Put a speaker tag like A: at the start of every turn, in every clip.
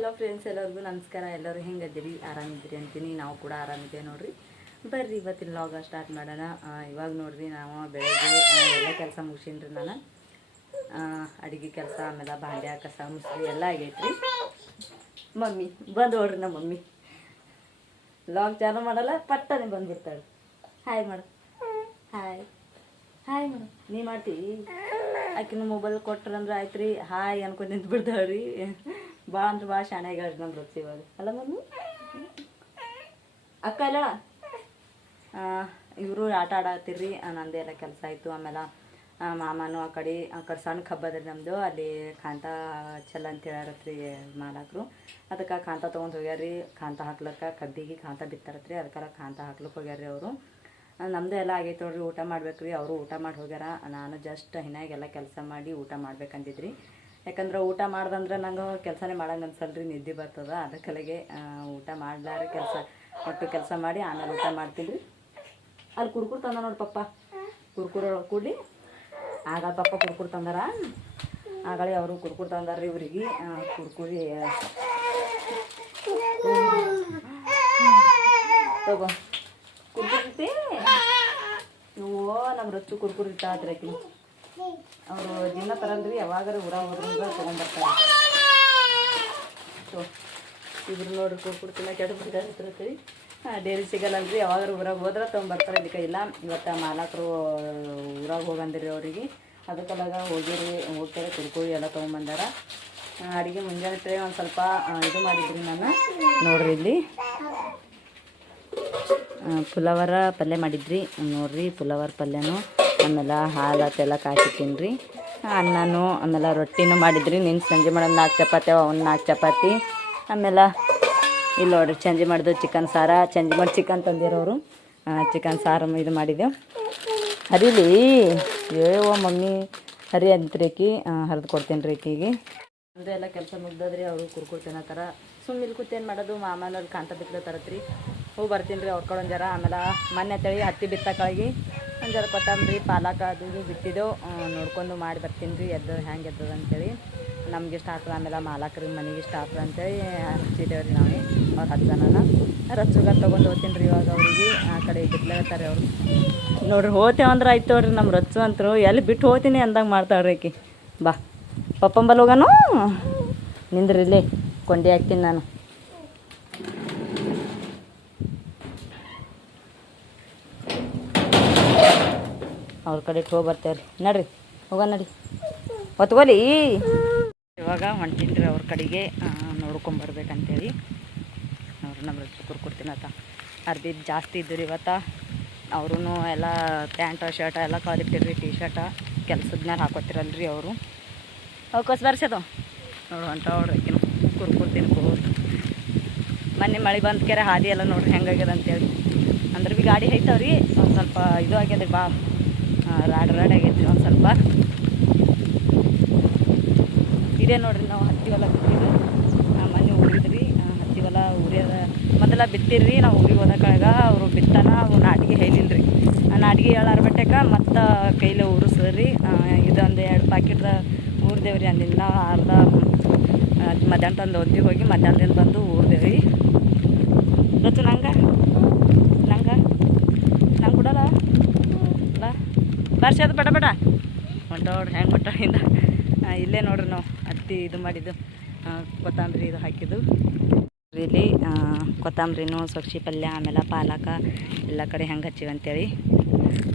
A: Hello friends ಎಲ್ಲರಿಗೂ ನಮಸ್ಕಾರ. ಎಲ್ಲರೂ ಹೆಂಗದಿರಿ ಆರಾಮಿದ್ದೀರಿ ಅಂತೀನಿ. ನಾವು ಕೂಡ ಆರಾಮಿದ್ದೇವೆ ನೋಡ್ರಿ. ಬರ್ರಿ, ಇವತ್ತಿನ ಲಾಗ ಸ್ಟಾರ್ಟ್ ಮಾಡೋಣ. ಇವಾಗ ನೋಡ್ರಿ ನಾವು ಬೆಳಗ್ಗೆ ಎಲ್ಲ ಕೆಲಸ ಮುಗಿಸಿನ್ರಿ ನಾನು. ಅಡುಗೆ ಕೆಲಸ ಆಮೇಲೆ ಬಾಂಡೆ ಕಸ, ಮುಸ್ರಿ ಎಲ್ಲ ಆಗೈತ್ರಿ. ಮಮ್ಮಿ, ಬಂದು ನೋಡ್ರಿ ನಮ್ಮ ಮಮ್ಮಿ. ಲಾಗ್ ಚಾಲು ಮಾಡಲ್ಲ, ಪಟ್ಟನೆ ಬಂದ್ಬಿಡ್ತಾಳೆ. ಹಾಯ್ ಮಾಡು ಹಾಯ್ ಹಾಯ್ ಮಾಡು ನೀ ಮಾಡ್ತೀವಿ ಆಕಿನ ಮೊಬೈಲ್ ಕೊಟ್ರಂದ್ರೆ ಆಯ್ತು ರೀ ಹಾಯ್ ಅನ್ಕೊಂಡು ನಿಂತು ರೀ ಭಾಳ ಅಂದ್ರೆ ಭಾಳ ಶಾಣೆಗಾಡ್ರಿ ನಮ್ಮ ರೊಚ್ಚಿ ಇವಾಗ. ಅಲ್ಲ ಮಮ್ಮಿ? ಅಕ್ಕ ಇಲ್ಲ ಇವರು ಆಟ ಆಡತ್ತೀರಿ ನಂದು ಎಲ್ಲ ಕೆಲಸ ಆಯಿತು. ಆಮೇಲೆ ಮಾಮಾನು ಆ ಕಡೆ ಆ ಕಡೆ ಸಣ್ಣ ಕಬ್ಬದ್ರಿ ನಮ್ಮದು ಅಲ್ಲಿ ಕಾಂತ ಚಲ್ಲ ಅಂತ ಹೇಳಾರತ್ರಿ ಮಾಲಕರು. ಅದಕ್ಕೆ ಕಾಂತ ತೊಗೊಂಡು ಹೋಗ್ಯಾರ್ರಿ. ಕಾಂತ ಹಾಕ್ಲಕ್ಕ ಕಬ್ಬಿಗೆ ಕಾಂತ ಬಿತ್ತಾರತ್ರಿ. ಅದಕ್ಕೆಲ್ಲ ಕಾಂತ ಹಾಕ್ಲಕ್ಕೆ ಹೋಗ್ಯಾರ್ರಿ ಅವರು. ನಮ್ಮದು ಎಲ್ಲ ಆಗೈತೆ ನೋಡ್ರಿ, ಊಟ ಮಾಡ್ಬೇಕು ರೀ. ಅವರು ಊಟ ಮಾಡಿ ಹೋಗ್ಯಾರ. ನಾನು ಜಸ್ಟ್ ಹಿನಾಗೆಲ್ಲ ಕೆಲಸ ಮಾಡಿ ಊಟ ಮಾಡ್ಬೇಕಂದಿದ್ರಿ. ಯಾಕಂದ್ರೆ ಊಟ ಮಾಡ್ದಂದ್ರೆ ನಂಗೆ ಕೆಲಸನೇ ಮಾಡಂಗೆ ಅನ್ಸಲ್ರಿ, ನಿದ್ದೆ ಬರ್ತದ. ಅದಕ್ಕಲೆಗೆ ಊಟ ಮಾಡ್ಲಾರ ಕೆಲಸ, ಒಟ್ಟು ಕೆಲಸ ಮಾಡಿ ಆಮೇಲೆ ಊಟ ಮಾಡ್ತೀನಿ. ರೀ ಅಲ್ಲಿ ಕುರ್ಕುರ್ ತಂದ ನೋಡಿ ಪಪ್ಪ. ಕುರ್ಕುರ್ ಕೂಡಿ ಆಗ ಪಪ್ಪ ಕುರ್ಕುರ್ ತಂದಾರ. ಆಗಳೇ ಅವರು ಕುರ್ಕುರ್ ರೀ ಇವ್ರಿಗೆ. ಕುರ್ಕುರಿ ತಗೋ. ಓ ನಮ್ಮ ರೊಚ್ಚು ಕುರ್ಕುರಿ ಇಟ್ಟಾದ್ರಿ ಆಕಿ ಅವರು ದಿನ ತರಲ್ರಿ ಯಾವಾಗಾರ ಊರಾಗ ಹೋದ್ರಿಂದ ತೊಗೊಂಡ್ಬರ್ತಾರೆ ಸೊ ಇಬ್ರು ನೋಡ್ರಿ ಕುರ್ಕುರು ತಿನ್ನ ಕೆಟ್ಟ ಬಿಡ್ತಾರೆ ಡೈಲಿ ಸಿಗಲ್ಲಲ್ರಿ, ಯಾವಾಗಾರ ಊರಾಗ ಹೋದ್ರೆ ತೊಗೊಂಡ್ಬರ್ತಾರೆ ಇದಕ್ಕೆ. ಇಲ್ಲ, ಇವತ್ತು ಮಾಲಕರು ಊರಾಗ ಹೋಗಂದಿರಿ ಅವರಿಗೆ. ಅದಕ್ಕೆಲ್ಲಾಗ ಹೋಗಿರಿ, ಹೋಗ್ತಾರೆ, ಕುರ್ಕುರಿ ಎಲ್ಲ ತೊಗೊಂಬಂದಾರ. ಅಡುಗೆ ಮುಂಜಾನೆ ಒಂದು ಸ್ವಲ್ಪ ಇದು ಮಾಡಿದ್ರಿ ನಾನು. ನೋಡ್ರಿ ಇಲ್ಲಿ. ಪುಲಾವರ ಪಲ್ಯ ಮಾಡಿದ್ರಿ. ನೋಡ್ರಿ, ಪುಲಾವರ ಪಲ್ಯನೂ ಆಮೇಲೆ ಹಾಲು ಅದೆಲ್ಲ ಕಾಯ್ಸಿದ್ದೀನಿ ರೀ ಅನ್ನನೂ ಆಮೇಲೆ ರೊಟ್ಟಿನೂ ಮಾಡಿದ್ರಿ. ನಿನ್ನ ಸಂಜೆ ಮಾಡೋದು ನಾಲ್ಕು ಚಪಾತಿ ಒಂದು ನಾಲ್ಕು ಚಪಾತಿ. ಆಮೇಲೆ ಇಲ್ಲಿ ನೋಡ್ರಿ ಚಂಜಿ ಮಾಡಿದ್ರು ಚಿಕನ್ ಸಾರ ಚಂಜಿ ಮಾಡಿ ಚಿಕನ್ ತಂದಿರೋರು. ಚಿಕನ್ ಸಾರು ಇದು ಮಾಡಿದ್ದೆವು ಹರಿಲಿ? ಏವೋ ಮಮ್ಮಿ, ಹರಿ ಅಂತ್ರಿ ಆಕಿ. ಹರಿದು ಕೊಡ್ತೀನಿ ರೀ ಆಕಿಗೆ. ಅಂದ್ರೆ ಎಲ್ಲ ಕೆಲಸ ಮುಗ್ದದ್ರಿ, ಅವರು ಕುರ್ಕುರ್ ತಿನ್ನತ್ತಾರ ಸುಮ್ಮನೆ ಇಲ್ಲಿ ಕೂತೇನು ಮಾಡೋದು? ಮಾಮನವ್ರು ಕಾಂತ ಬಿತ್ತಲ ತರತ್ರಿ. ಹೂ ಬರ್ತೀನಿ ರೀ ಅವ್ರ ಕಡೆ ಒಂದು ಜರ. ಆಮೇಲೆ ಮೊನ್ನೆ ತಳಿ ಹತ್ತಿ ಬಿತ್ತಕ್ಕಾಗಿ ಒಂದು ಜರ ಕೊತ್ತಂಬರಿ, ಪಾಲಕ್ ಅದು ಬಿತ್ತಿದ್ದೆವು ನೋಡ್ಕೊಂಡು ಮಾಡಿ ಬರ್ತೀನಿ ರೀ. ಎದ್ದು ಹೆಂಗೆ ಎದ್ದದ ಅಂತೇಳಿ. ನಮ್ಗೆ ಇಷ್ಟ ಆಗ್ತದೆ. ಆಮೇಲೆ ಮಾಲಕ್ರಿ ಮನೆಗೆ ಇಷ್ಟ ಆಗ್ತದೆ ಅಂತೇಳಿ ಹಚ್ಚಿದ್ದೇವೆ ರೀ ನಾವೇ, ಅವ್ರು ಹತ್ತು ಜನನ. ರಚ್ಚುಗ ತೊಗೊಂಡು ಹೋಗ್ತೀನಿ ರೀ ಇವಾಗ ಅವ್ರಿಗೆ. ಆ ಕಡೆ ಬಿತ್ಲಾಗತ್ತಾರೆ ಅವರು. ನೋಡ್ರಿ ಹೋತೇವೆ ಅಂದ್ರೆ ಆಯ್ತು ನೋಡ್ರಿ ನಮ್ಮ ರಚ್ಚು ಅಂತರು. ಎಲ್ಲಿ ಬಿಟ್ಟು ಹೋಗ್ತೀನಿ ಅಂದಂಗೆ ಮಾಡ್ತಾವ್ರಿ ಆಕಿ. ಬಾ ಪಪ್ಪಂಬಲ್ ಹೋಗನು? ನಿಂದ್ರಿ ಇಲ್ಲೇ ಕೊಂಡಿ ಹಾಕ್ತೀನಿ ನಾನು. ಅವ್ರ ಕಡೆ ಹೋಗಿ ರೀ ನಡ್ರಿ ಹೋಗ ನಡಿ ಹೊತ್ಕೊಲಿ ಇವಾಗ ಹೊಂಟೀನಿ ರೀ ಅವ್ರ ಕಡೆಗೆ ನೋಡ್ಕೊಂಬರ್ಬೇಕಂತೇಳಿ ಅವ್ರು ನಮ್ಮ ಕೊಡ್ತೀನಿ ಕೊಡ್ತೀನತ್ತ ಅರ್ಧಿ ಜಾಸ್ತಿ ಇದ್ದು ರೀ ಇವತ್ತು. ಅವ್ರೂ ಎಲ್ಲ ಪ್ಯಾಂಟ ಶರ್ಟ ಎಲ್ಲ ಕಳಿಟ್ಟಿರ್ರಿ ಟಿ ಶರ್ಟ ಕೆಲ್ಸದ ಮೇಲೆ ಹಾಕೋತಿರಲ್ರಿ ಅವರು. ಅವಕಾಶ ಬರ್ಸದು. ನೋಡು ಕುರ್ ಕುರ್ಕುರ್ ತಿನ್ಕೋದು ಮೊನ್ನೆ ಮಳೆ ಬಂದ ಕೆರೆ ಹಾದಿ ಎಲ್ಲ ನೋಡ್ರಿ ಹೆಂಗಾಗ್ಯದ ಅಂತೇಳಿ ಅಂದ್ರೆ ಬಿ ಗಾಡಿ ಐತವ್ರಿ ಒಂದು ಸ್ವಲ್ಪ ಇದು ಆಗ್ಯದ ಬಾ. ರಾಡ್ ರಾಡ್ ಆಗೈತ್ರಿ ಒಂದು ಸ್ವಲ್ಪ. ಇದೇ ನೋಡ್ರಿ ನಾವು ಹತ್ತಿ ಹೊಲ ಆ, ಮನೆ ಊರಿದ್ರಿ. ಹತ್ತಿ ಹೊಲ ಮೊದಲ ಬಿತ್ತಿರ್ರಿ ನಾವು ಊರಿಗೆ ಹೋದಕ್ಕಾಗ ಅವರು ಬಿತ್ತನ ಅವು ನಾಟಿಗೆ ಹೇಳಿಲ್ರಿ ಆ ನಾಟಿಗೆ ಹೇಳಾರ ಬಟ್ಟೆಕ ಮತ್ತು ಕೈಲೇ ಉರಿಸ್ರಿ. ಇದೊಂದು ಎರಡು ಪ್ಯಾಕೆಟ್ ಊರ್ದೇವ್ರಿ ಅಂದಿನ. ಅರ್ಧ ಮಧ್ಯಾಹ್ನ ತಂದು ಒದ್ದಿಗೆ ಹೋಗಿ ಮಧ್ಯಾಹ್ನದಿಂದ ಬಂದು ಊರ್ದೇವ್ರಿ ಗೊತ್ತು ನಂಗೆ ನಂಗೆ ಕೊಡಲ್ಲ ಬಾ ಬರ್ಸೋದು ಬಡ ಬಡ. ಹೊಂಟೋಡ್ರಿ ಹೆಂಗೆ ಹೊಂಟೋಡಿಂದ ಇಲ್ಲೇ ನೋಡ್ರಿ ನಾವು, ಅತ್ತಿ ಇದು ಮಾಡಿದ್ದು. ಕೊತ್ತಂಬರಿ ಇದು ಹಾಕಿದ್ದು. ಇಲ್ಲಿ ಕೊತ್ತಂಬರಿನೂ ಸೊಕ್ಷಿ ಪಲ್ಯ, ಆಮೇಲೆ ಪಾಲಕ, ಎಲ್ಲ ಕಡೆ ಹೆಂಗೆ ಹಚ್ಚಿವಿ ಅಂತೇಳಿ.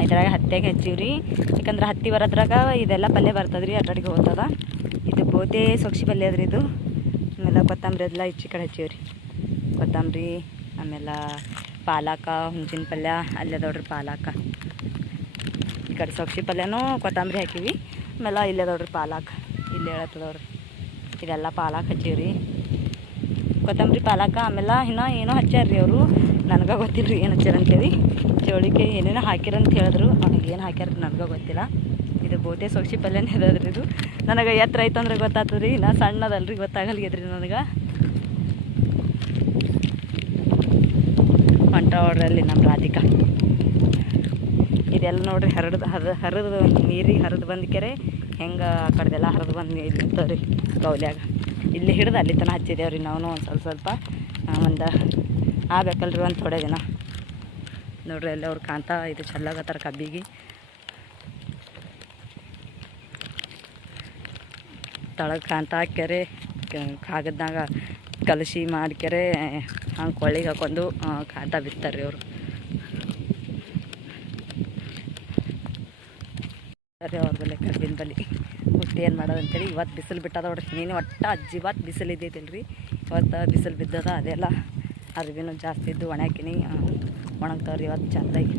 A: ಇದ್ರಾಗ ಹತ್ತಿಗೆ ರೀ. ಯಾಕಂದ್ರೆ ಹತ್ತಿ ಬರೋದ್ರಾಗ ಇದೆಲ್ಲ ಪಲ್ಯ ಬರ್ತದ್ರಿ ಅಡ್ರಡಿಗೆ ಹೋಗ್ತದ. ಇದು ಬೋತೆ ಸೊಕ್ಷಿ ಪಲ್ಯ ಅದ್ರಿ ಇದು. ಆಮೇಲೆ ಕೊತ್ತಂಬರಿ ಎಲ್ಲ ಈಚೆ ಕಡೆ ಹಚ್ಚಿವ್ರಿ ಕೊತ್ತಂಬರಿ, ಆಮೇಲೆ ಪಾಲಕ ಹುಂಚಿನ ಪಲ್ಯ, ಅಲ್ಲೇ ದೊಡ್ರಿ ಪಾಲಕ. ಈ ಕಡೆ ಸೊಪ್ಪಿ ಪಲ್ಯನೂ ಕೊತ್ತಂಬರಿ ಹಾಕೀವಿ. ಆಮೇಲೆ ಇಲ್ಲೇ ನೋಡ್ರಿ ಪಾಲಕ್. ಇಲ್ಲಿ ಹೇಳತ್ತದವ್ರಿ ಇದೆಲ್ಲ ಪಾಲಕ್ ಹಚ್ಚೀವ್ರಿ. ಕೊತ್ತಂಬರಿ ಪಾಲಕ್ ಆಮೇಲೆ ಇನ್ನೂ ಏನೋ ಹಚ್ಚಾರ ರೀ ಅವರು. ನನಗೆ ಗೊತ್ತಿಲ್ಲ ರೀ ಏನು ಹಚ್ಚಾರ ಅಂತೇಳಿ. ಚೌಳಿಕೆ ಏನೇನೋ ಹಾಕಿರಂತ ಹೇಳಿದ್ರು. ಅವ್ನಿಗೆ ಏನು ಹಾಕ್ಯಾರ ನನಗೆ ಗೊತ್ತಿಲ್ಲ. ಇದು ಬೋತೆ ಸೊಕ್ಷಿ ಪಲ್ಯನೇ ಇದಾದ್ರಿ ಇದು ನನಗೆ ಎತ್ತರ ಐತೆ ಅಂದ್ರೆ ಗೊತ್ತಾಗ್ತದೆ ರೀ ನಾ ಸಣ್ಣದಲ್ರಿ ಗೊತ್ತಾಗಲ್ಗೆದ್ರಿ ನನಗೆ. ಹೊಂಟ ಹೊಡ್ರಲ್ಲಿ ನಮ್ಮ ರಾಧಿಕಾ. ಇದೆಲ್ಲ ನೋಡ್ರಿ ಹರಡ್ ಹರ ಹರಿದು ನೀರಿಗೆ ಹರಿದು ಬಂದ ಕೆರೆ, ಹೆಂಗೆ ಆ ಕಡೆದೆಲ್ಲ ಹರಿದು ಬಂದು ಇಲ್ಲಿ ನಿಂತವ್ರಿ ಕೌಲ್ಯಾಗ ಇಲ್ಲಿ ಹಿಡ್ದು ಅಲ್ಲಿ ತನಕ ಹಚ್ಚಿದೇವ್ರಿ ನಾವು ಒಂದು ಸ್ವಲ್ಪ ಸ್ವಲ್ಪ ಒಂದು ಆಗ್ಬೇಕಲ್ರಿ ಒಂದು ಥೋಡೆ ದಿನ. ನೋಡ್ರಿ ಅಲ್ಲಿ ಅವ್ರು ಕಾಂತ ಇದು ಚಲ್ಲಾಗತ್ತಾರ ಕಬ್ಬಿಗೆ. ತಳಗೆ ಕಾಣ್ತಾ ಹಾಕ್ಯಾರೆ ಕಾಗದ್ದಾಗ ಕಲಸಿ ಮಾಡ್ಕ್ಯಾರೆ ಹಂಗೆ ಕೊಳ್ಳಿಗೆ ಹಾಕೊಂಡು ಕಾಣ್ತಾ ಕಾಂತ ಬಿತ್ತಾರೆ ಅವರು ಸರಿ ಅವ್ರ ಬಲಿ ಒಟ್ಟು ಏನು ಮಾಡೋದು ಅಂತೇಳಿ ಇವತ್ತು ಬಿಸಿಲು ಬಿಟ್ಟದ ನೋಡ್ರಿ. ನೀನು ಒಟ್ಟು ಅಜ್ಜಿ ಇವತ್ತು ಬಿಸಿಲು ಇದ್ದೈತಿಲ್ಲ ರೀ ಇವತ್ತು ಬಿಸಿಲು ಬಿದ್ದದ ಅದೆಲ್ಲ. ಅರ್ಬಿನೂ ಜಾಸ್ತಿ ಇದ್ದು ಒಣಾಕಿನಿ ಒಣಗ್ತಾವ್ರಿ ಇವತ್ತು ಚಂದಾಗಿ.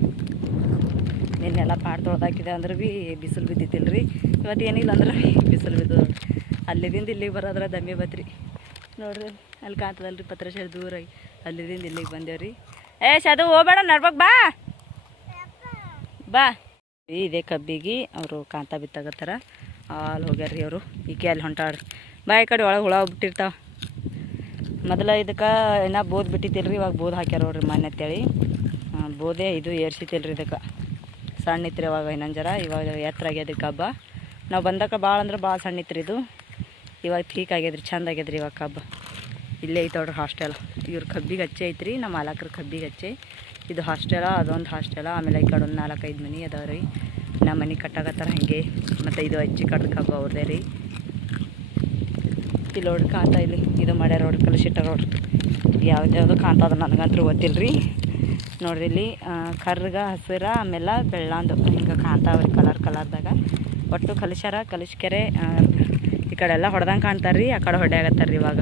A: ನಿನ್ನೆಲ್ಲ ಪಾಡ್ ತೊಳ್ದಾಕಿದೆ ಅಂದ್ರೆ ಭೀ ಬಿಸಿಲು ಬಿದ್ದಿತ್ತಿಲ್ಲ ರೀ ಇವತ್ತು ಏನಿಲ್ಲ ಅಂದ್ರೆ ಬಿಸಿಲು ಬಿದ್ದು ಅಲ್ಲಿದಿಂದ ಇಲ್ಲಿಗೆ ಬರೋದ್ರ ದಮ್ಮಿ ಬತ್ರಿ. ನೋಡ್ರಿ ಅಲ್ಲಿ ಕಾಣ್ತದಲ್ರಿ ಪತ್ರಶಾಲೆ ದೂರಾಗಿ. ಅಲ್ಲಿದಿಂದ ಇಲ್ಲಿಗೆ ಬಂದೇವ್ರಿ. ಏ, ಶದು ಹೋಗ್ಬೇಡ ನಡ್ಬೇಕು ಬಾ. ಬಾ. ಇದೇ ಕಬ್ಬಿಗೆ ಅವರು ಕಾಂತ ಬಿತ್ತಾಗತ್ತಾರ ಆಲ್ ಹೋಗ್ಯಾರ್ರಿ ಅವರು. ಈಕೆ ಅಲ್ಲಿ ಹೊಂಟಾಡ್ರಿ ಬಾಯಿ ಕಡೆ ಒಳಗೆ ಹುಳ ಬಿಟ್ಟಿರ್ತಾವ. ಮೊದಲ ಇದಕ್ಕೆ ಇನ್ನೂ ಬೋದ್ ಬಿಟ್ಟಿತ್ತಿಲ್ಲ ರೀ ಇವಾಗ ಬೋದ್ ಹಾಕ್ಯಾರ ನೋಡ್ರಿ ಮನೆ ಅಂತೇಳಿ. ಬೋದೇ ಇದು ಏರ್ಸಿತಿಲ್ರಿ ಇದಕ್ಕೆ. ಸಣ್ಣ ಇತ್ತು ಇವಾಗ ಇನ್ನೊಂದು ಜರ, ಇವಾಗ ಎತ್ತರ ಆಗ್ಯದ ಕಬ್ಬ. ನಾವು ಬಂದಕ್ಕೆ ಭಾಳ ಅಂದ್ರೆ ಭಾಳ ಸಣ್ಣ ಇತ್ತು ಇದು. ಇವಾಗ ಠೀಕ್ ಆಗ್ಯದ್ರಿ, ಚಂದ ಆಗ್ಯದ್ರಿ ಇವಾಗ ಕಬ್ಬ. ಇಲ್ಲೇ ಐತೆ ನೋಡ್ರಿ ಹಾಸ್ಟೆಲ್ ಇವ್ರ ಕಬ್ಬಿಗೆ ಹಚ್ಚೆ ಐತ್ರಿ ನಮ್ಮ ಮಾಲಕ್ರ ಕಬ್ಬಿಗೆ ಹಚ್ಚೆ. ಇದು ಹಾಸ್ಟೆಲ ಅದೊಂದು ಹಾಸ್ಟೆಲ ಆಮೇಲೆ ಈ ಕಡೆ ಒಂದು ನಾಲ್ಕೈದು ಮನೆ ಅದಾವ ರೀ. ನಮ್ಮ ಮನೆ ಕಟ್ಟಾಗತ್ತಾರ ಹಾಗೆ. ಮತ್ತು ಇದು ಅಜ್ಜಿ ಕಡ್ದು ಕಬ್ಬ ಅವ್ರದೇ ರೀ. ಇಲ್ಲಿ ರೋಡ್ ಕಾಣ್ತಾ ಇಲ್ಲಿ. ಇದು ಮಾಡ್ಯಾರ ರೋಡ್ ಕಲಿಸಿಟ್ಟ ರೋಡ್ ಯಾವ್ದ್ಯಾವ್ದು ಕಾಣ್ತದ ನನಗಂತೂ ಗೊತ್ತಿಲ್ಲ ರೀ. ನೋಡ್ರಿ ಇಲ್ಲಿ ಕರ್ಗ, ಹಸಿರ ಆಮೇಲೆ ಬೆಳ್ಳಂದು ಹಿಂಗೆ ಕಾಣ್ತಾವ್ರಿ ಕಲರ್ ಕಲರ್ದಾಗ ಒಟ್ಟು ಕಲಿಸ್ಯಾರ ಕಲಿಸ್ಕೆರೆ ಈ ಕಡೆ ಎಲ್ಲ ಹೊಡೆದಂಗೆ ಕಾಣ್ತಾರೆ ರೀ. ಆ ಕಡೆ ಹೊಡೆಯಾಗತ್ತಾರ ರೀ ಇವಾಗ.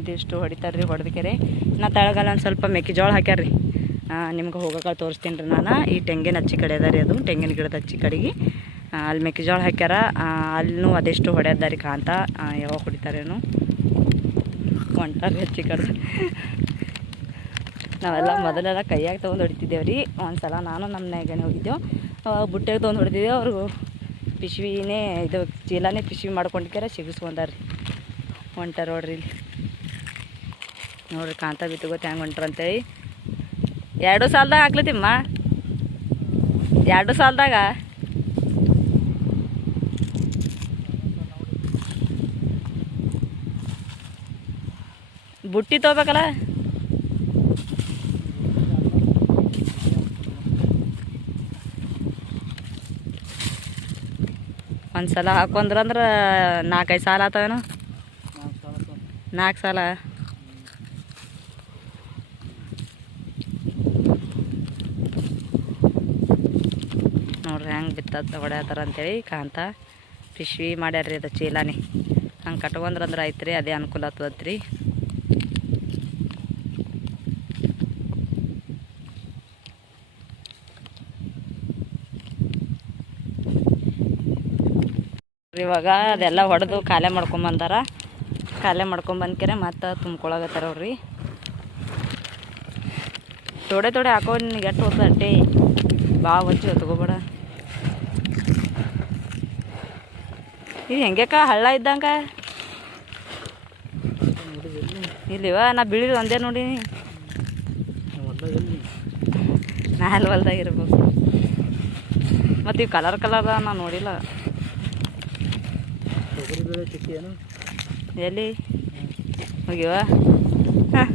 A: ಇದಿಷ್ಟು ಹೊಡಿತಾರೆ ರೀ ಹೊಡೆದಕೆರೆ. ನಾ ತಳಗಲ್ಲ ಒಂದು ಸ್ವಲ್ಪ ಮೆಕ್ಕೆಜೋಳ ಹಾಕ್ಯಾರ ರೀ. ನಿಮ್ಗೆ ಹೋಗೋಕೆ ತೋರಿಸ್ತೀನಿ ರೀ ನಾನು. ಈ ತೆಂಗಿನ ಹಚ್ಚಿ ಕಡೆ ಅದ ರೀ ಅದು, ತೆಂಗಿನ ಗಿಡದ ಹಚ್ಚಿ ಕಡೆಗೆ. ಅಲ್ಲಿ ಮೆಕ್ಕೆಜೋಳ ಹಾಕ್ಯಾರ. ಅಲ್ಲೂ ಅದೆಷ್ಟು ಹೊಡೆಯದ ರೀ ಕಾಂತ. ಯಾವಾಗ ಹೊಡಿತಾರೇನು ಹೊಂಟಾರಿ ಹಚ್ಚಿ ಕಡೆ. ನಾವೆಲ್ಲ ಮೊದಲೆಲ್ಲ ಕೈಯಾಗ ತೊಗೊಂಡು ಹೊಡಿತಿದ್ದೇವೆ ರೀ. ಒಂದು ಸಲ ನಾನು ನಮ್ಮ ನೆಗೆನೆ ಹೋಗಿದ್ದೆವು. ಬುಟ್ಟೆಗೆ ತೊಗೊಂಡು ಹೊಡೆದಿದ್ದೆವು. ಅವ್ರಿಗೂ ಪಿಶ್ವಿನೇ ಇದು ಚೀಲನೇ ಪಿಶ್ವಿ ಮಾಡ್ಕೊಂಡಿಕ್ಕಾರ ಸಿಗಿಸ್ಕೊಂಡಾರ ರೀ. ಹೊಂಟಾರ ನೋಡ್ರಿ ಇಲ್ಲಿ. ನೋಡ್ರಿ ಕಾಂತ ಬಿತ್ತು ಗೊತ್ತೆ ಹೆಂಗೆ ಹೊಂಟ್ರಂತೇಳಿ. ಎರಡು ಸಾಲದಾಗ ಹಾಕ್ಲತ್ತಿಮ್ಮ ಎರಡು ಸಾಲದಾಗ? ಬುಟ್ಟಿ ತೊಗೋಬೇಕಲ್ಲ? ಒಂದು ಸಲ ಹಾಕೊಂಡ್ರಂದ್ರೆ ನಾಲ್ಕೈದು ಸಾಲ ಆತವೇನು? ನಾಲ್ಕು ಸಾಲ ನೋಡ್ರಿ ಹೆಂಗೆ ಬಿತ್ತದ ಹೊಡ್ಯಾತಾರ ಅಂತೇಳಿ ಕಾಂತ ಪಿಶ್ವಿ ಮಾಡ್ಯಾರ್ರಿ ಅದು ಚೀಲಾನಿ. ಹಂಗೆ ಕಟ್ಕೊಂಡ್ರಂದ್ರೆ ಆಯ್ತು ರೀ ಅದೇ ಅನುಕೂಲ ಆಗ್ತದತ್ ರೀ ಇವಾಗ ಅದೆಲ್ಲ ಹೊಡೆದು ಖಾಲಿ ಮಾಡ್ಕೊಂಬಂದಾರ ಖಾಲಿ ಮಾಡ್ಕೊಂಬಂದ್ಕೆರೆ ಮತ್ತೆ ತುಂಬ್ಕೊಳಗತ್ತಾರ ಅವ್ರಿ. ತೋಡೆ ತೋಡೆ ಹಾಕೋ ನಿನಗೆ ಎಷ್ಟು ಹೊತ್ತು ಅಟ್ಟೆ? ಭಾಳ ಹೊಚ್ಚಿ ಹೊತ್ಕೋಬೇಡ. ಇದು ಹೆಂಗ್ಯಾಕ ಹಳ್ಳ ಇದ್ದಂಗ? ಇಲ್ಲಿವ ನಾ ಬಿಳಿ ಒಂದೇ ನೋಡಿ ಮ್ಯಾಲ ಹೊಲ್ದಾಗ ಇರ್ಬೇಕು. ಮತ್ತು ಇವು ಕಲರ್ ಕಲರ್ ನಾ ನೋಡಿಲ್ಲ.
B: ತೊಗರಿ
A: ಎಲ್ಲಿ? ಹೋಗಿವ? ಹಾಂ.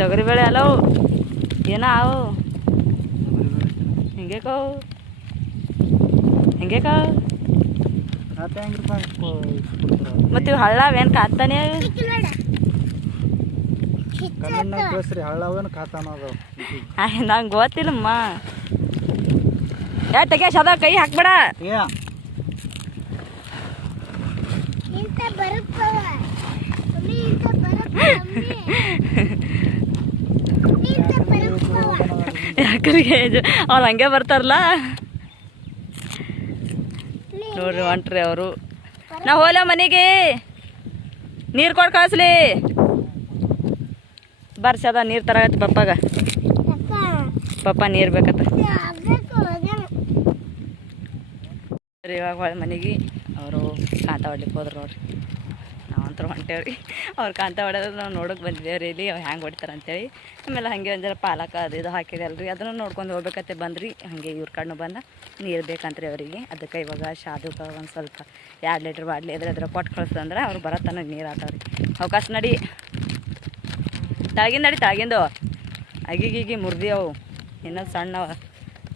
A: ತೊಗರಿಬೇಳೆ ಅಲ್ಲವು ಏನ ಅವು? ಹಿಂಗೆ
B: ಕಾವು ಹಿಂಗೆ ಕೊಡ್ತಾರ
A: ಮತ್ತು ಇವು
B: ಕಾತಾನೆ ಹಳ್ಳವೇನು
A: ನಂಗೆ ಗೊತ್ತಿಲ್ಲಮ್ಮ. ಯಾ ತಗೇಶ್ ಅದ ಕೈ ಹಾಕ್ಬೇಡ. ಯಾಕ್ರಿಗೆ ಅವ್ರು ಹಂಗೆ ಬರ್ತಾರಲ್ಲ. ನೋಡ್ರಿ ಹೊಂಟ್ರಿ ಅವರು. ನಾ ಹೋಲ ಮನೆಗೆ. ನೀರು ಕೊಡ್ ಕಳಿಸ್ಲಿ ಬರ್ಸಿ, ಅದ ನೀರು ತರಗತ್ತೆ ಪಪ್ಪಾಗ. ಪಪ್ಪ ನೀರು ಬೇಕತ್ತ. ಇವಾಗ ಮನೆಗೆ. ಅವರು ಕಾಂತ ಹೊಡ್ಲಿಕ್ಕೆ ಹೋದ್ರು ನೋಡ್ರಿ. ಹತ್ರ ಹೊಂಟೇವ್ರಿ. ಅವ್ರು ಕಾಂತ ಹೊಡೆದ್ರೆ ನಾವು ನೋಡೋಕೆ ಬಂದಿದ್ದೇವೆ ರೀ. ಇಲ್ಲಿ ಅವ್ರು ಹ್ಯಾಂಗೆ ಹೊಡಿತಾರೆ ಅಂತೇಳಿ. ಆಮೇಲೆ ಹಾಗೆ ಒಂದರ ಪಾಲಕ ಅದು ಇದು ಹಾಕಿದೆ ಅಲ್ರಿ ಅದನ್ನು ನೋಡ್ಕೊಂಡು ಹೋಗ್ಬೇಕತ್ತೆ ಬಂದ್ರಿ. ಹಾಗೆ ಇವ್ರ ಕಣ್ಣು ಬಂದ ನೀರು ಬೇಕಂತ್ರಿ ಅವರಿಗೆ. ಅದಕ್ಕೆ ಇವಾಗ ಶಾದುಕ ಒಂದು ಸ್ವಲ್ಪ ಎರಡು ಲೀಟ್ರ್ ಬಾಡ್ಲಿ ಅದ್ರ ಎದ್ರ ಕೊಟ್ಟು ಕಳಿಸ್ತಂದ್ರೆ ಅವ್ರು ಬರತ್ತನ ನೀರು ಆತಾವ್ರಿ ಅವಕಾಶ ನಡಿ. ತಾಗಿಂದ ನಡಿ ತಾಗಿಂದು ಅಗಿಗಿಗಿ ಮುರಿದಿ ಅವು ಇನ್ನೊಂದು ಸಣ್ಣವ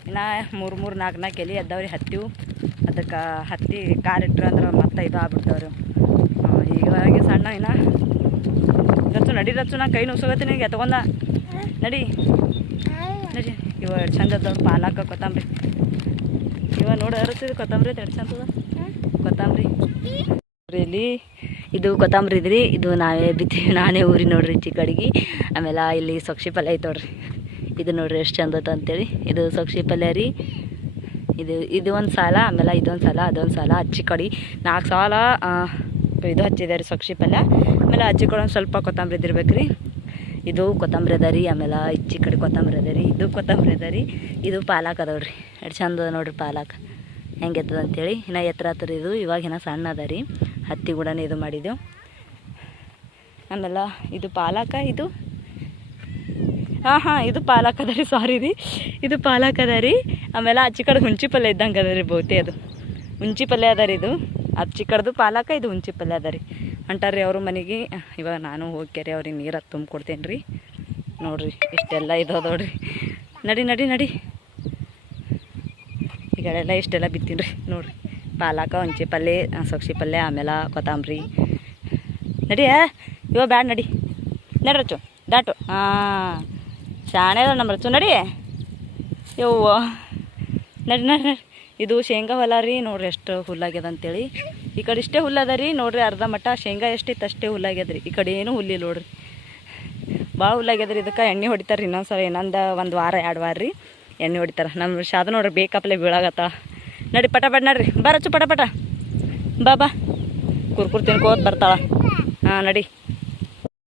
A: ಇನ್ನು ಮೂರು ಮೂರು ನಾಲ್ಕು ನಾಲ್ಕು ಎಲೆ ಎದ್ದವ್ರಿ ಹತ್ತಿವು. ಅದಕ್ಕೆ ಹತ್ತಿ ಕಾಲಿಟ್ರು ಅಂದ್ರೆ ಮತ್ತೆ ಇದು ಆಗ್ಬಿಡ್ತಾವ್ರಿ. ಹೀಗಾಗಿ ಸಣ್ಣ ಇನ್ನ. ರಚ್ಚು ನಡಿ ರಚ್ಚು ನಾ ಕೈ ನುಗ್ಸೋಗತ್ತೀನಿ ನಿನಗೆ ಎತ್ಕೊಂಡ. ನಡಿ. ನಡಿ. ಇವ ಎರಡು ಚಂದ ಪಾಲಕ ಕೊತ್ತಂಬರಿ. ಇವ ನೋಡಿ ಅರಸಿದ ಕೊತ್ತಂಬರಿ ಎರಡು ಚಂದ ಕೊತ್ತಂಬರಿ. ಇಲ್ಲಿ ಇದು ಕೊತ್ತಂಬರಿ ಇದ್ರಿ. ಇದು ನಾವೇ ಬಿತ್ತೀವಿ. ನಾನೇ ಊರಿ ನೋಡ್ರಿ ಚಿಕ್ಕಡಿಗೆ ಆಮೇಲೆ ಇಲ್ಲಿ ಸೊಕ್ಷಿ ಪಲ್ಯ ಐತೆ ನೋಡ್ರಿ. ಇದು ನೋಡ್ರಿ ಎಷ್ಟು ಚಂದ ಅಂತೇಳಿ. ಇದು ಸೊಕ್ಷಿ ಪಲ್ಯ ರೀ. ಇದು ಇದು ಒಂದು ಸಾಲ, ಆಮೇಲೆ ಇದೊಂದು ಸಾಲ, ಅದೊಂದು ಸಾಲ ಹಚ್ಚಿ ಕಡಿ. ನಾಲ್ಕು ಸಾಲ ಆ, ಇದು ರೀ ಸೊಕ್ಷಿ ಪಲ್ಯ ಆಮೇಲೆ ಹಚ್ಚಿ ಕಡೆ ಒಂದು ಸ್ವಲ್ಪ ಕೊತ್ತಂಬರಿ ಇದಿರ್ಬೇಕು ರೀ ಇದು ಕೊತ್ತಂಬರಿ ಅದ ರೀ ಆಮೇಲೆ ಇಚ್ಚಿ ಕಡೆ ಕೊತ್ತಂಬರಿ ಅದ ರೀ ಇದು ಕೊತ್ತಂಬರಿ ಅದ ರೀ ಇದು ಪಾಲಕ್ ಅದಾವ ರೀ ಎಷ್ಟು ಚಂದ ನೋಡ್ರಿ ಪಾಲಕ್. ಹೆಂಗೆ ಎತ್ತದ ಅಂತೇಳಿ. ಇನ್ನು ಎತ್ತರ ಹತ್ರ ಇದು ಇವಾಗ ಇನ್ನು ಸಣ್ಣ ಅದ ರೀ. ಹತ್ತಿ ಕೂಡ ಇದು ಮಾಡಿದ್ದೆವು ಆಮೇಲೆ ಇದು ಪಾಲಕ ಇದು ಹಾಂ ಹಾಂ ಇದು ಪಾಲಕ್ ಅದ ರೀ ಸಾರಿ ರೀ. ಇದು ಪಾಲಕ್ ಅದ ರೀ. ಆಮೇಲೆ ಆಚೆ ಕಡೆ ಹುಂಚಿ ಪಲ್ಯ ಇದ್ದಂಗೆ ಅದ ರೀ ಬಹುತೇ ಅದು. ಹುಂಚಿ ಪಲ್ಯ ಅದ ರೀ ಇದು. ಆಚೆ ಚಿಕ್ಕದು ಪಾಲಕ ಇದು ಹುಂಚಿ ಪಲ್ಯ ಅದ ರೀ. ಅಂಟಾರ್ರಿ ಅವರು ಮನೆಗೆ ಇವಾಗ ನಾನು ಹೋಗ್ಯಾರಿ, ಅವ್ರಿಗೆ ನೀರು ಹತ್ತು ತುಂಬಿಕೊಡ್ತೇನೆ ರೀ ನೋಡಿರಿ, ಇಷ್ಟೆಲ್ಲ ಇದು ನೋಡ್ರಿ. ನಡಿ ನಡಿ ನಡಿ. ಈಗಳೆಲ್ಲ ಇಷ್ಟೆಲ್ಲ ಬಿತ್ತೀನಿ ರೀ ನೋಡಿರಿ. ಪಾಲಕ, ಹುಂಚಿ ಪಲ್ಯ, ಸೊಕ್ಷಿ ಪಲ್ಯ ಆಮೇಲೆ ಕೊತ್ತಂಬ್ರಿ ನಡಿ ಇವ ಬ್ಯಾಡ ನಡಿ. ನಡ್ರಚ್ಚು ದಾಟು. ಹಾಂ, ಶಾಣೆ ಅದ ನಮ್ಮ ರಚು ನಡಿ. ಯವ್ವ. ನಡಿ ನಡಿ ನಡಿ. ಇದು ಶೇಂಗಾ ಹೊಲ ರೀ, ನೋಡ್ರಿ ಎಷ್ಟು ಹುಲ್ಲಾಗ್ಯದ ಅಂತೇಳಿ. ಈ ಕಡೆ ಇಷ್ಟೇ ಹುಲ್ಲದ ರೀ, ನೋಡ್ರಿ ಅರ್ಧ ಮಟ್ಟ ಶೇಂಗಾ ಎಷ್ಟಿತ್ತು ಅಷ್ಟೇ ಹುಲ್ಲಾಗ್ಯದ ರೀ. ಈ ಕಡೆ ಏನು ಹುಲ್ಲಿಲ್ಲ ನೋಡ್ರಿ. ಭಾಳ ಹುಲ್ಲಾಗ್ಯದ ರೀ ಇದಕ್ಕೆ. ಎಣ್ಣೆ ಹೊಡಿತಾರೆ ರೀ ಇನ್ನೊಂದು ಸಲ ಒಂದು ವಾರ, ಎರಡು ವಾರ ರೀ ಎಣ್ಣೆ ಹೊಡಿತಾರೆ. ನಮ್ಮ ಶಾದ ನೋಡ್ರಿ ಬೇಕಪ್ಲೆ ಬೀಳಾಗತ್ತ. ನಡಿ ಪಟ ಪಟ ನಡ್ರಿ. ಬರಚ್ಚು ಪಟ ಪಟ. ಬಾ ಬಾ. ಕುರ್ಕುರ್ ತಿನ್ಕೋತ ಬರ್ತಾಳ. ಹಾಂ, ನಡಿ.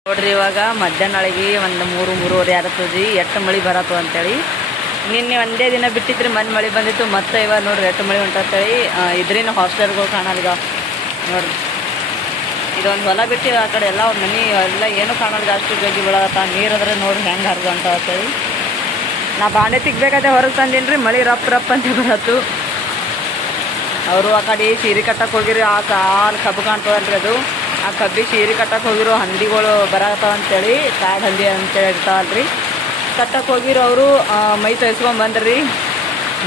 A: ನೋಡ್ರಿ ಇವಾಗ ಮಧ್ಯಾಹ್ನ ಒಳಗೆ ಒಂದು ಮೂರು, ಮೂರುವರೆ ಆರತ್ತದ ಎಷ್ಟು ಮಳೆ ಬರತ್ತು ಅಂತೇಳಿ. ನಿನ್ನೆ ಒಂದೇ ದಿನ ಬಿಟ್ಟಿದ್ರೆ ಮನೆ ಮಳೆ ಬಂದಿತ್ತು, ಮತ್ತೆ ಇವಾಗ ನೋಡ್ರಿ ಎಷ್ಟು ಮಳೆ ಹೊಂಟಂತೇಳಿ ಇದ್ರಿನ ಹಾಸ್ಟೆಲ್ಗಳು ಕಾಣಲ್ಲ ಈಗ. ನೋಡ್ರಿ. ಇದೊಂದು ಹೊಲ ಬಿಟ್ಟು ಆ ಕಡೆ, ಎಲ್ಲ ಅವ್ರ ಮನೆ, ಎಲ್ಲ ಏನು ಕಾಣಲ್ಲ ಅಷ್ಟು ಜಗ್ಗಿ ಬೀಳತ್ತ ನೀರು ಅಂದ್ರೆ ನೋಡ್ರಿ ಹೆಂಗೆ ಹರಿದು ಅಂತ ನಾ ಬಾಂಡೆ ತಿಗ್ಬೇಕಾದ್ರೆ ಹೊರಗೆ ತಂದೀನಿ ರೀ ಮಳೆ ರಪ್ ರಪ್ ಅಂತ ಬರತ್ತು. ಅವರು ಆ ಕಡೆ ಸೀರೆ ಕಟ್ಟಕ್ಕೆ ಹೋಗಿರಿ ಆ ಕಾಲು ಕಬ್ಬು ಕಾಣ್ತದಲ್ರಿ ಅದು. ಆ ಕಬ್ಬಿ ಸೀರೆ ಕಟ್ಟಕ್ಕೆ ಹೋಗಿರೋ ಹಂದಿಗಳು ಬರತ್ತಾವ ಅಂತೇಳಿ ಕಾಡು ಹಂದಿ ಅಂತೇಳಿ ಇರ್ತಾವಲ್ರಿ ಕಟ್ಟಕ್ಕೆ ಹೋಗಿರೋ ಅವರು ಮೈ ತೊಯ್ಸ್ಕೊಂಡ್ ಬಂದ್ರಿ.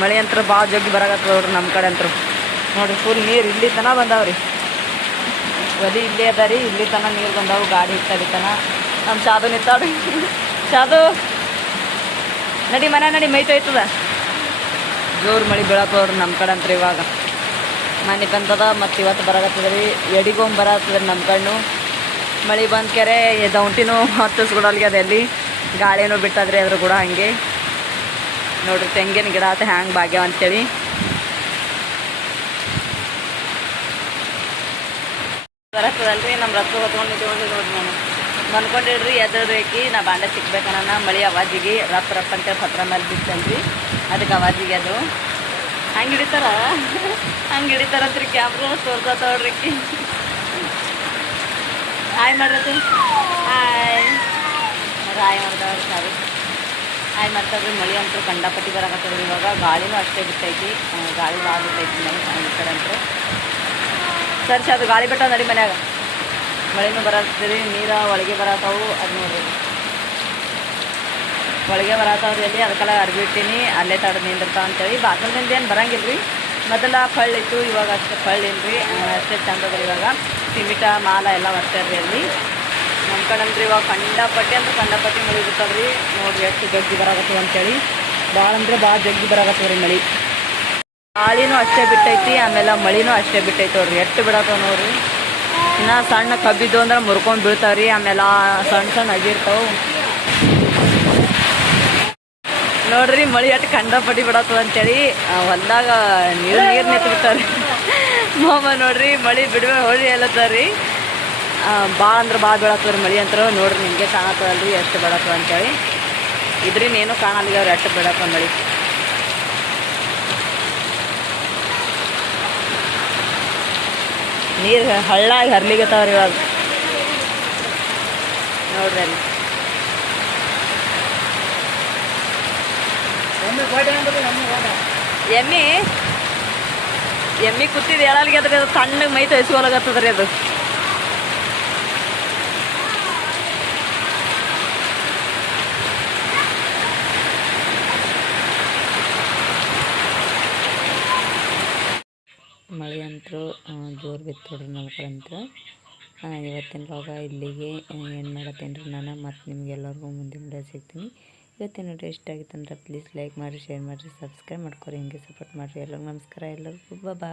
A: ಮಳೆ ಅಂತರ ಭಾಳ ಜಗ್ಗಿ ಬರಾಕತ್ತದ ನಮ್ಮ ಕಡೆ ಅಂತರು. ನೋಡಿ ಫುಲ್ ನೀರು ಇಲ್ಲಿ ತನಕ ಬಂದಾವ್ರಿ. ಒಲಿ ಇಲ್ಲೇ ಅದ ರೀ, ಇಲ್ಲಿ ತನಕ ನೀರು ಬಂದಾವು, ಗಾಡಿ ಇತ್ತಡಿ ತನ. ನಮ್ಮ ಶಾದು ನಿಂತಾವ್ರಿ. ಶಾದು ನಡಿ ಮನೆ, ನಡಿ, ಮೈ ತೊಯ್ತದ. ಜೋರು ಮಳೆ ಬೀಳತ್ತವ್ರಿ ನಮ್ಮ ಕಡೆ ಅಂತ್ರಿ ಇವಾಗ. ಮನೆ ಬಂದದ, ಮತ್ತು ಇವತ್ತು ಬರಾಕತ್ತದ ರೀ. ಎಡಿಗೊಂಬ ಬರತ್ತದ ನಮ್ಮ ಕಣ್ಣು. ಮಳೆ ಬಂದ ಕೆರೆ ದೌಂಟಿನೂ ಹತ್ತಿಸ್ಕೊಡಲ್ಗೆ ಅದ ಎಲ್ಲಿ ಗಾಳಿನೂ ಬಿಟ್ಟದ್ರಿ ಅದ್ರ ಕೂಡ ಹಂಗೆ. ನೋಡ್ರಿ ತೆಂಗಿನ ಗಿಡ ಆತ ಹ್ಯಾಂಗೆ ಭಾಗ್ಯವ ಅಂತೇಳಿ. ಬರತ್ತದಲ್ರಿ ನಮ್ಮ ರಸ್ತು ಹೊತ್ಕೊಂಡು ನಿಂತ್ಕೊಂಡು ನೋಡ್ರಿ ನಾನು. ಮನ್ಕೊಂಡಿಡ್ರಿ ಎದ್ರಬೇಕಿ ನಾ ಬಾಂಡೆ ಸಿಕ್ಬೇಕನ್ನ ಮಳೆ ಅವಾಜಿಗೆ ರಪ್ ರಪ್ ಅಂತ ಪತ್ರ ಮೇಲೆ ಬಿತ್ತಲ್ರಿ. ಅದಕ್ಕೆ ಅವಾಜಿಗೆ ಅದು. ಹಂಗೆ ಹಿಡಿತಾರ? ಹಂಗೆ ಹಿಡಿತಾರಂತ್ರಿ ಕ್ಯಾಮ್ರಾ ತೋರ್ಸತ್ತ ನೋಡ್ರಿ ಆಕಿ. ಹಾಯ್ ಮಾಡ್ರತಿ ಹಾಯ್ ಹಾಯ್ ಮಾಡ್ದವ್ರಿ ಸಾರಿ ಹಾಯ್ ಮಾಡ್ತಾರ್ರಿ ಮಳೆ ಅಂತೂ ಕಂಡಪಟ್ಟಿ ಬರಾಕತ್ತದ್ರಿ ಇವಾಗ. ಗಾಳಿನೂ ಅಷ್ಟೇ ಬಿಟ್ಟೈತಿ. ಗಾಳಿ ಭಾಳ ಬಿಟ್ಟೈತಿ ಮನೆ ಈ ಕಡೆ ಅಂತೂ. ಸರಿ ಅದು ಗಾಳಿ ಬಿಟ್ಟ ನಡಿ ಮನ್ಯಾಗ. ಮಳೆನೂ ಬರತ್ತೀರಿ ನೀರ ಒಳಗೆ ಬರತ್ತಾವು ಅದು ನೋಡ್ರಿ. ಒಳಗೆ ಬರತ್ತಾವ್ರಿ ಅಲ್ಲಿ ಅದಕ್ಕೆಲ್ಲ ಅರ್ಬಿ ಇಟ್ಟೀನಿ, ಅಲ್ಲೇ ತಡೆದು ನಿಂದಿರ್ತಾವ ಅಂತೇಳಿ. ಬಾಗಿಲಿಂದ ಏನು ಬರಂಗಿಲ್ಲ ರೀ ಮೊದಲ ಇತ್ತು, ಇವಾಗ ಅಷ್ಟೇ ಫಳ್ಳ ಇಲ್ರಿ ಅಷ್ಟೇ ಚಂದದ ಇವಾಗ. ಸಿಮಿಟ, ಮಾಲ ಎಲ್ಲ ಬರ್ತಾರ್ರಿ ಅಲ್ಲಿ. ನಮ್ಮ ಕಡೆ ಅಂದ್ರೆ ಇವಾಗ ಕಂಡಪಟ್ಟಿ ಅಂತ ಕಂಡಪಟ್ಟಿ ಮಳೆ ಬಿಡ್ತದ್ರಿ ನೋಡ್ರಿ ಎಷ್ಟು ಜಗ್ಗಿ ಬರಾಗತ್ತದ ಅಂತೇಳಿ. ಭಾಳ ಅಂದ್ರೆ ಭಾಳ ಜಗ್ಗಿ ಬರಾಗತ್ತವ್ರಿ ಮಳಿ. ಗಾಳಿನೂ ಅಷ್ಟೇ ಬಿಟ್ಟೈತಿ, ಆಮೇಲೆ ಮಳಿನೂ ಅಷ್ಟೇ ಬಿಟ್ಟೈತಿ ನೋಡ್ರಿ. ಎಷ್ಟು ಬಿಡತ್ತವ ನೋಡ್ರಿ. ಇನ್ನ ಸಣ್ಣ ಕಬ್ಬಿದ್ದು ಅಂದ್ರೆ ಮುರ್ಕೊಂಡ್ ಬೀಳ್ತಾವ್ರಿ. ಆಮೇಲೆ ಸಣ್ಣ ಸಣ್ಣ ಅಗಿರ್ತಾವ ನೋಡ್ರಿ ಮಳಿ ಅಟ್ಟು ಕಂಡಪಟ್ಟಿ ಬಿಡತ್ತದ ಅಂತೇಳಿ. ಹೊಲ್ದಾಗ ನೀರು ನೀರು ನಿಂತು ಬಿಟ್ಟಾರಿ ಮಾಮ ನೋಡ್ರಿ ಮಳಿ ಬಿಡುವ ಹೊಳಿ ಎಲ್ಲತ್ತಾರ್ರಿ ಭಾಳ ಅಂದ್ರೆ ಭಾಳ ಬೀಳತ್ತವ್ರಿ ಮಳಿ ಅಂತ ನೋಡ್ರಿ ನಿಮಗೆ ಕಾಣತ್ತದಲ್ರಿ ಎಷ್ಟು ಬೆಳಕು ಅಂತೇಳಿ. ಇದ್ರಿಂದ ಏನೂ ಕಾಣಲ್ಲ ಅವ್ರು ಎಷ್ಟು ಬೆಳಕು ಮಳಿ. ನೀರು ಹಳ್ಳಾಗಿ ಹರ್ಲಿಗತ್ತವ್ರಿ ಇವಾಗ. ನೋಡ್ರಿ ಅಲ್ಲಿ.
B: ಎಮ್ಮೆ ಎಮ್ಮೆ ಗೋಡೆ.
A: ಎಮ್ಮಿ? ಎಮ್ಮಿ ಕೂತಿದ್ ಹೇಳಲ್ಗೆ ಅದ್ರಿ ಅದು ತಣ್ಣಗೆ ಮೈ ತೋಯಿಸ್ಕೊಳಗತ್ತದ್ರಿ ಅದು. ಅಂತೂ ಜೋರು ಬಿತ್ತು ನೋಡ್ರಿ ನಮ್ಮ ಕಡೆ ಅಂತೂ ಇವತ್ತಿನ ಭಾಗ ಇಲ್ಲಿಗೆ ಏನು ಮಾಡತ್ತೇನೆ ನಾನು? ಮತ್ತು ನಿಮ್ಗೆಲ್ಲರಿಗೂ ಮುಂದಿನ ವಿಡಿಯೋ ಸಿಗ್ತೀನಿ. ಇವತ್ತಿನ ವಿಡಿಯೋ ಇಷ್ಟ ಆಗಿತ್ತಂದ್ರೆ ಪ್ಲೀಸ್ ಲೈಕ್ ಮಾಡಿರಿ ಶೇರ್ ಮಾಡಿರಿ ಸಬ್ಸ್ಕ್ರೈಬ್ ಮಾಡ್ಕೊರಿ, ಹಿಂಗೆ ಸಪೋರ್ಟ್ ಮಾಡಿರಿ. ಎಲ್ಲರಿಗೂ ನಮಸ್ಕಾರ, ಎಲ್ಲರಿಗೂ ಬಾ